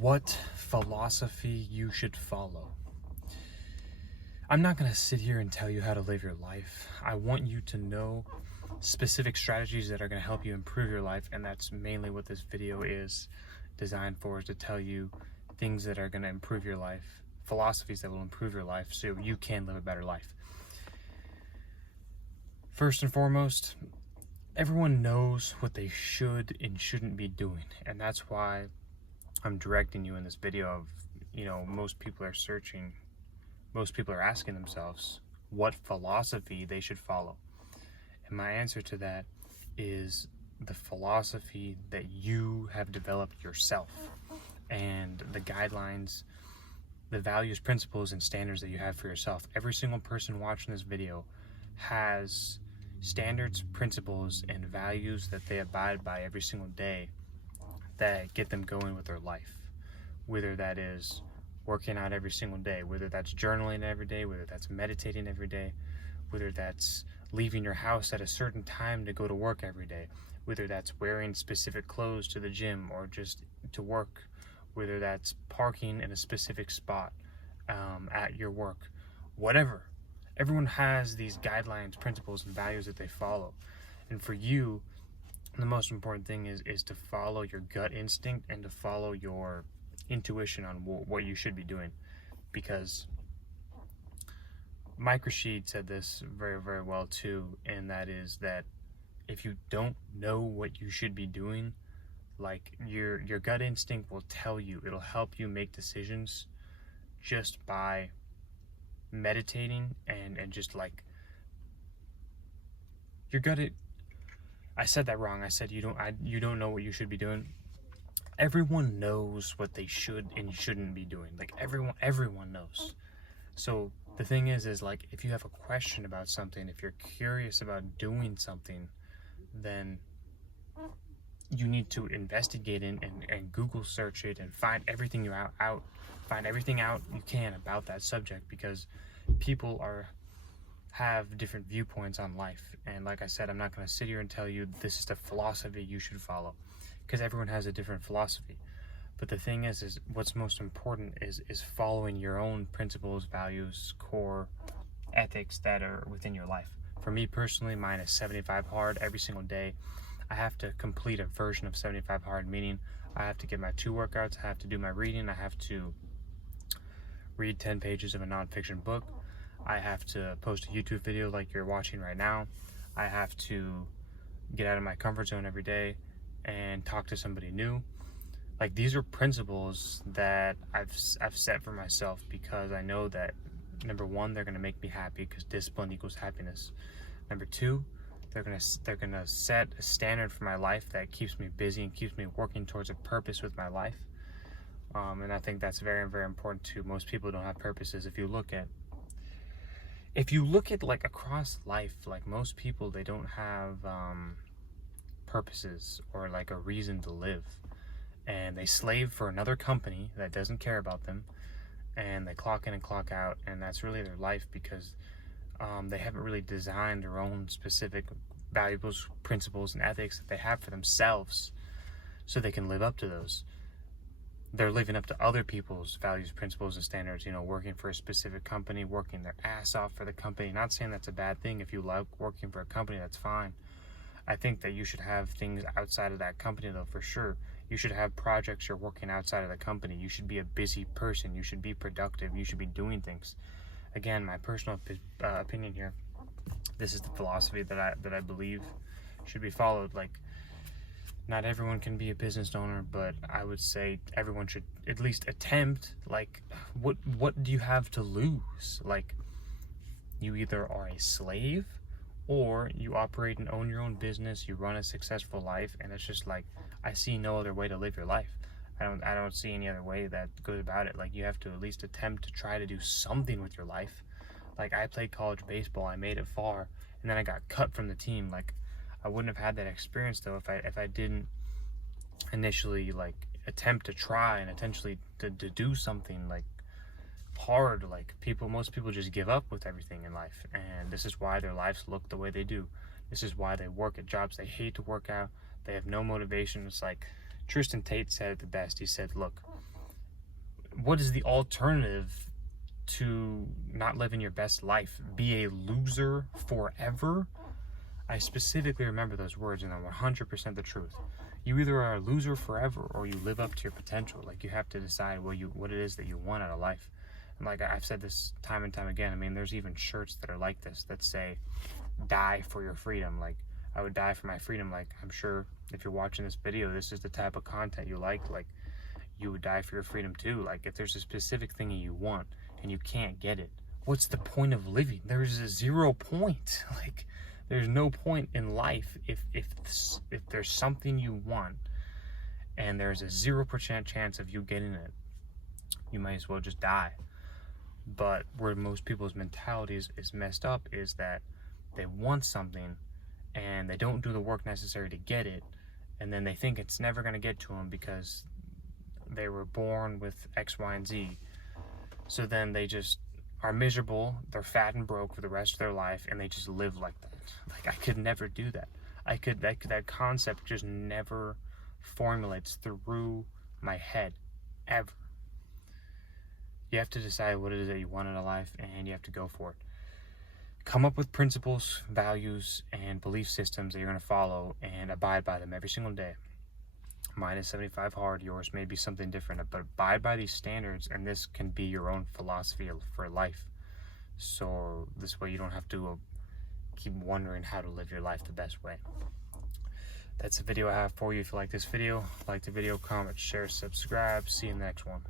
What philosophy you should follow. I'm not going to sit here and tell you how to live your life. I want you to know specific strategies that are going to help you improve your life, and that's mainly what this video is designed for, is to tell you things that are going to improve your life, philosophies that will improve your life so you can live a better life. First and foremost, everyone knows what they should and shouldn't be doing, and that's why I'm directing you in this video of, most people are asking themselves what philosophy they should follow. And my answer to that is the philosophy that you have developed yourself, and the guidelines, the values, principles, and standards that you have for yourself. Every single person watching this video has standards, principles, and values that they abide by every single day that get them going with their life. Whether that is working out every single day, whether that's journaling every day, whether that's meditating every day, whether that's leaving your house at a certain time to go to work every day, whether that's wearing specific clothes to the gym or just to work, whether that's parking in a specific spot at your work, whatever. Everyone has these guidelines, principles, and values that they follow. And for you, the most important thing is to follow your gut instinct and to follow your intuition on what you should be doing. Because Mike Rashid said this very, very well too, and that is that if you don't know what you should be doing, like your gut instinct will tell you, it'll help you make decisions just by meditating and just like your gut. I said that wrong. I said you don't know what you should be doing. Everyone knows what they should and shouldn't be doing. Like everyone knows. So the thing is like, if you have a question about something, if you're curious about doing something, then you need to investigate it and Google search it and find everything out you can about that subject, because people have different viewpoints on life. And like I said, I'm not going to sit here and tell you this is the philosophy you should follow, because everyone has a different philosophy. But the thing is what's most important is following your own principles, values, core ethics that are within your life. For me personally, mine is 75 hard. Every single day I have to complete a version of 75 hard, meaning I have to get my 2 workouts, I have to do my reading, I have to read 10 pages of a nonfiction book, I have to post a YouTube video like you're watching right now, I have to get out of my comfort zone every day and talk to somebody new. Like, these are principles that I've set for myself, because I know that, number one, they're going to make me happy, because discipline equals happiness. Number two, they're gonna set a standard for my life that keeps me busy and keeps me working towards a purpose with my life. And I think that's very, very important too. Most people don't have purposes. If you look at like across life, like most people, they don't have purposes or like a reason to live, and they slave for another company that doesn't care about them, and they clock in and clock out, and that's really their life, because they haven't really designed their own specific values, principles, and ethics that they have for themselves so they can live up to those. They're living up to other people's values, principles, and standards, working for a specific company, working their ass off for the company. Not saying that's a bad thing. If you love working for a company, that's fine. I think that you should have things outside of that company, though, for sure. You should have projects you're working outside of the company. You should be a busy person. You should be productive. You should be doing things. Again, my personal opinion here, this is the philosophy that I believe should be followed. Like, not everyone can be a business owner, but I would say everyone should at least attempt. Like, what do you have to lose? Like, you either are a slave or you operate and own your own business, you run a successful life, and it's just like, I see no other way to live your life. I don't see any other way that goes about it. Like, you have to at least attempt to try to do something with your life. Like, I played college baseball, I made it far, and then I got cut from the team. Like, I wouldn't have had that experience though if I didn't initially like attempt to try and potentially to do something like hard. Like, most people just give up with everything in life, and this is why their lives look the way they do. This is why they work at jobs they hate to work out. They have no motivation. It's like Tristan Tate said it the best. He said, look, what is the alternative to not living your best life? Be a loser forever? I specifically remember those words, and they're 100% the truth. You either are a loser forever or you live up to your potential. Like, you have to decide what it is that you want out of life. And like I've said this time and time again, I mean, there's even shirts that are like this that say, die for your freedom. Like, I would die for my freedom. Like, I'm sure if you're watching this video, this is the type of content you like you would die for your freedom too. Like, if there's a specific thing you want and you can't get it, what's the point of living? There's a 0 point. Like, there's no point in life if there's something you want and there's a 0% chance of you getting it. You might as well just die. But where most people's mentality is messed up is that they want something and they don't do the work necessary to get it, and then they think it's never going to get to them because they were born with X, Y, and Z. So then they just are miserable, they're fat and broke for the rest of their life, and they just live like that. Like, I could never do that. That concept just never formulates through my head, ever. You have to decide what it is that you want in a life, and you have to go for it. Come up with principles, values, and belief systems that you're going to follow and abide by them every single day. Mine is 75 hard, yours may be something different, but abide by these standards, and this can be your own philosophy for life. So this way you don't have to keep wondering how to live your life the best way. That's the video I have for you. If you like this video, like the video, comment, share, subscribe. See you in the next one.